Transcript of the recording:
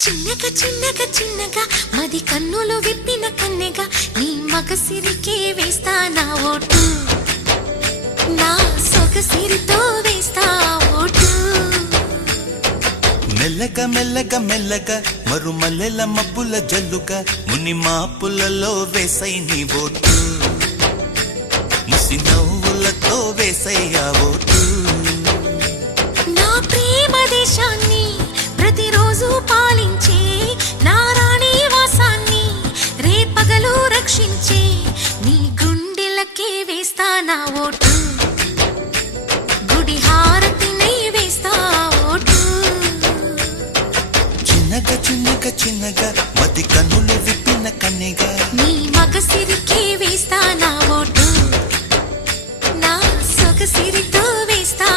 చిన్నగా చిన్నగా చిన్నగా మది కన్నులు విప్పిన కన్నెగా నీ మగసిరికే వేస్తా నా ఓటు, నా సొగసిరితో వేస్తా ఓటు. మెల్లగా మెల్లగా మెల్లగా మరుమల్లెల మబ్బుల జల్లుగా ముని మాపులలో వేసై నీ ఓటు, ముసి నవ్వులతో వేసయ్యా ఓటు. నా ప్రేమ దేశాన్ని ప్రతిరోజు పాలించే నా రాణి వాసాన్ని రేపగలు రక్షించే నీ గుండెలకే వేస్తా నా ఓటు, గుడి హారతినై వేస్తా ఓటు. చిన్నగా చిన్నగా చిన్నగా మది కన్నులు విప్పిన కన్నెగా నీ మగసిరికే వేస్తా నా ఓటు, నా సొగసిరితో వేస్తా